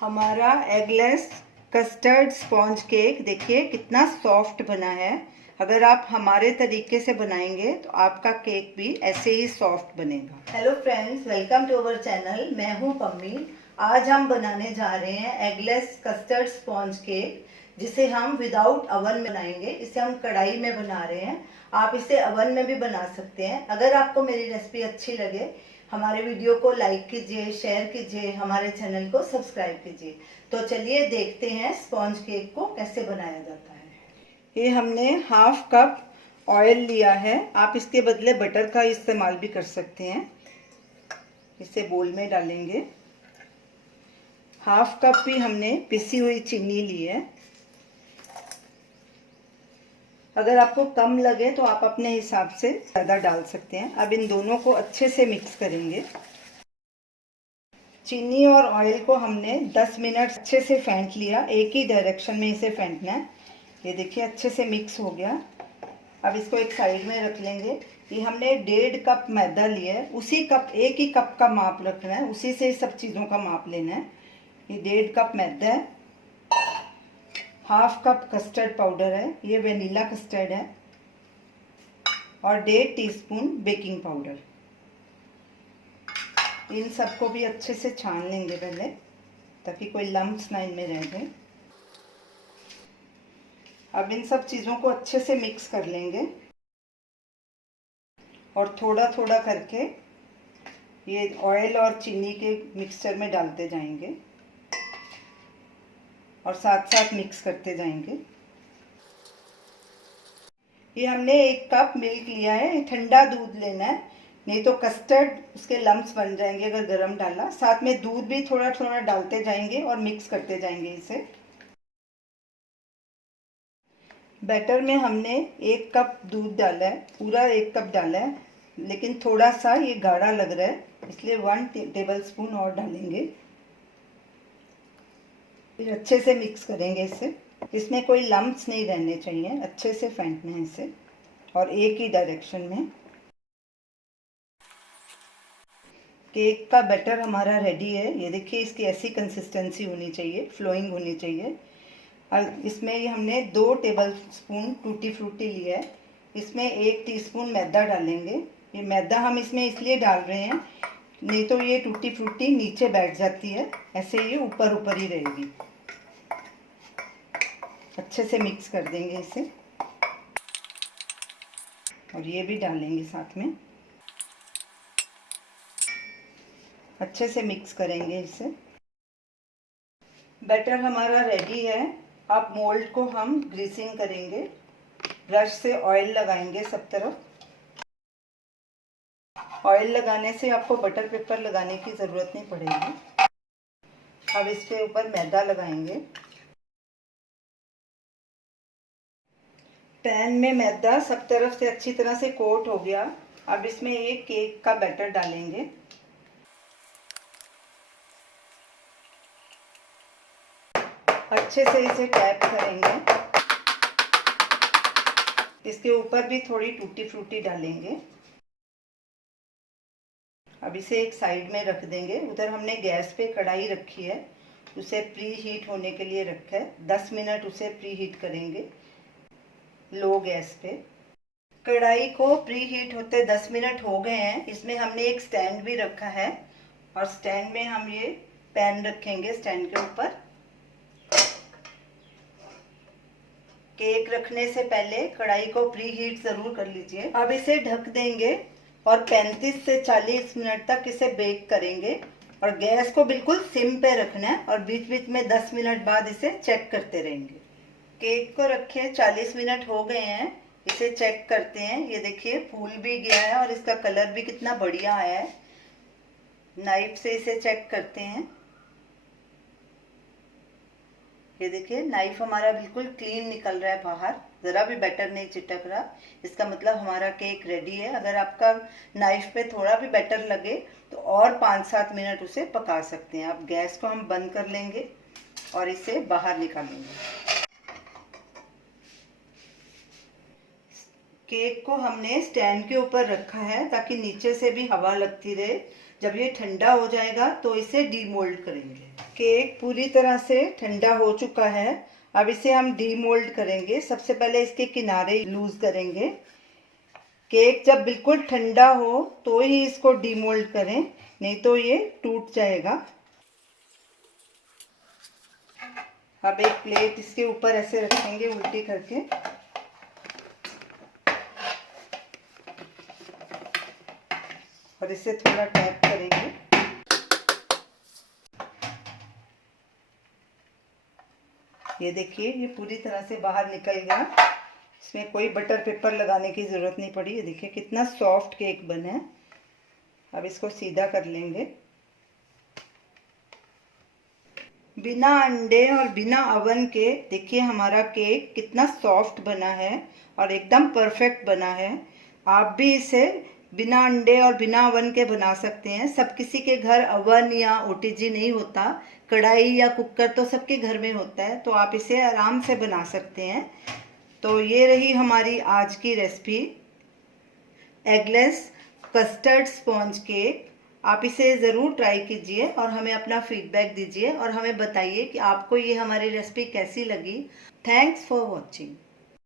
हमारा eggless custard sponge cake देखिए कितना सॉफ्ट बना है। अगर आप हमारे तरीके से बनाएंगे तो आपका केक भी ऐसे ही सॉफ्ट बनेगा। Hello friends, welcome to our channel. मैं हूं पम्मी। आज हम बनाने जा रहे हैं एगलेस कस्टर्ड स्पॉन्ज केक, जिसे हम विदाउट अवन बनाएंगे। इसे हम कढ़ाई में बना रहे हैं। आप इसे अवन में भी बना सकते हैं। अगर आपको मेरी रेसिपी अच्छी लगे, हमारे वीडियो को लाइक कीजिए, शेयर कीजिए, हमारे चैनल को सब्सक्राइब कीजिए। तो चलिए देखते हैं स्पॉन्ज केक को कैसे बनाया जाता है। ये हमने हाफ कप ऑयल लिया है। आप इसके बदले बटर का इस्तेमाल भी कर सकते हैं। इसे बोल में डालेंगे। हाफ कप भी हमने पिसी हुई चीनी ली है। अगर आपको कम लगे तो आप अपने हिसाब से ज़्यादा डाल सकते हैं। अब इन दोनों को अच्छे से मिक्स करेंगे। चीनी और ऑयल को हमने 10 मिनट अच्छे से फेंट लिया। एक ही डायरेक्शन में इसे फेंटना है। ये देखिए अच्छे से मिक्स हो गया। अब इसको एक साइड में रख लेंगे। ये हमने 1.5 कप मैदा लिया है। उसी कप, एक ही कप का माप रखना है, उसी से सब चीज़ों का माप लेना है। ये 1.5 कप मैदा है। हाफ कप कस्टर्ड पाउडर है, ये वेनिला कस्टर्ड है। और 1.5 टीस्पून बेकिंग पाउडर। इन सबको भी अच्छे से छान लेंगे पहले, ताकि कोई लम्प्स ना इनमें रह जाए। अब इन सब चीज़ों को अच्छे से मिक्स कर लेंगे और थोड़ा थोड़ा करके ये ऑयल और चीनी के मिक्सचर में डालते जाएंगे और साथ साथ मिक्स करते जाएंगे। ये हमने 1 कप मिल्क लिया है। ठंडा दूध लेना है, नहीं तो कस्टर्ड उसके लम्प्स बन जाएंगे अगर गरम डाला। साथ में दूध भी थोड़ा थोड़ा डालते जाएंगे और मिक्स करते जाएंगे इसे। बैटर में हमने 1 कप दूध डाला है, पूरा 1 कप डाला है, लेकिन थोड़ा सा ये गाढ़ा लग रहा है, इसलिए 1 टेबल स्पून और डालेंगे। फिर अच्छे से मिक्स करेंगे इसे। इसमें कोई लम्प्स नहीं रहने चाहिए, अच्छे से फेंटना है इसे और एक ही डायरेक्शन में। केक का बैटर हमारा रेडी है। ये देखिए इसकी ऐसी कंसिस्टेंसी होनी चाहिए, फ्लोइंग होनी चाहिए। और इसमें ये हमने 2 टेबल स्पून टूटी फ्रूटी लिया है। इसमें 1 टीस्पून मैदा डालेंगे। ये मैदा हम इसमें इसलिए डाल रहे हैं, नहीं तो ये टूटी फ्रूटी नीचे बैठ जाती है, ऐसे ये ऊपर ऊपर ही रहेगी। अच्छे से मिक्स कर देंगे इसे और ये भी डालेंगे साथ में। अच्छे से मिक्स करेंगे इसे। बैटर हमारा रेडी है। अब मोल्ड को हम ग्रीसिंग करेंगे। ब्रश से ऑयल लगाएंगे सब तरफ। ऑयल लगाने से आपको बटर पेपर लगाने की ज़रूरत नहीं पड़ेगी। अब इसके ऊपर मैदा लगाएंगे। पैन में मैदा सब तरफ से अच्छी तरह से कोट हो गया। अब इसमें एक केक का बैटर डालेंगे। अच्छे से इसे टैप करेंगे। इसके ऊपर भी थोड़ी टूटी फ्रूटी डालेंगे। अब इसे एक साइड में रख देंगे। उधर हमने गैस पे कढ़ाई रखी है, उसे प्री हीट होने के लिए रखा है। 10 मिनट उसे प्री हीट करेंगे लो गैस पे। कढ़ाई को प्री हीट होते 10 मिनट हो गए हैं। इसमें हमने एक स्टैंड भी रखा है और स्टैंड में हम ये पैन रखेंगे। स्टैंड के ऊपर केक रखने से पहले कढ़ाई को प्री हीट जरूर कर लीजिए। अब इसे ढक देंगे और 35 से 40 मिनट तक इसे बेक करेंगे। और गैस को बिल्कुल सिम पे रखना है और बीच बीच में 10 मिनट बाद इसे चेक करते रहेंगे। केक को रखे 40 मिनट हो गए हैं। इसे चेक करते हैं। ये देखिए फूल भी गया है और इसका कलर भी कितना बढ़िया आया है। नाइफ से इसे चेक करते हैं। ये देखिए नाइफ हमारा बिल्कुल क्लीन निकल रहा है बाहर, ज़रा भी बैटर नहीं चिटक रहा। इसका मतलब हमारा केक रेडी है। अगर आपका नाइफ पे थोड़ा भी बैटर लगे तो और 5-7 मिनट उसे पका सकते हैं। अब गैस को हम बंद कर लेंगे और इसे बाहर निकालेंगे। केक को हमने स्टैंड के ऊपर रखा है ताकि नीचे से भी हवा लगती रहे। जब ये ठंडा हो जाएगा तो इसे डीमोल्ड करेंगे। केक पूरी तरह से ठंडा हो चुका है। अब इसे हम डीमोल्ड करेंगे। सबसे पहले इसके किनारे लूज करेंगे। केक जब बिल्कुल ठंडा हो तो ही इसको डीमोल्ड करें, नहीं तो ये टूट जाएगा। अब एक प्लेट इसके ऊपर ऐसे रखेंगे उल्टी करके। और इसे थोड़ा टैप करेंगे। ये देखिए, ये पूरी तरह से बाहर निकल गया। इसमें कोई बटर पेपर लगाने की ज़रूरत नहीं पड़ी। ये देखिए कितना सॉफ्ट केक बना है। अब इसको सीधा कर लेंगे। बिना अंडे और बिना ओवन के देखिए हमारा केक कितना सॉफ्ट बना है और एकदम परफेक्ट बना है। आप भी इसे बिना अंडे और बिना ओवन के बना सकते हैं। सब किसी के घर ओवन या ओटीजी नहीं होता, कढ़ाई या कुकर तो सबके घर में होता है, तो आप इसे आराम से बना सकते हैं। तो ये रही हमारी आज की recipe, eggless custard sponge cake. आप इसे ज़रूर ट्राई कीजिए और हमें अपना फीडबैक दीजिए और हमें बताइए कि आपको ये हमारी रेसिपी कैसी लगी। Thanks for watching.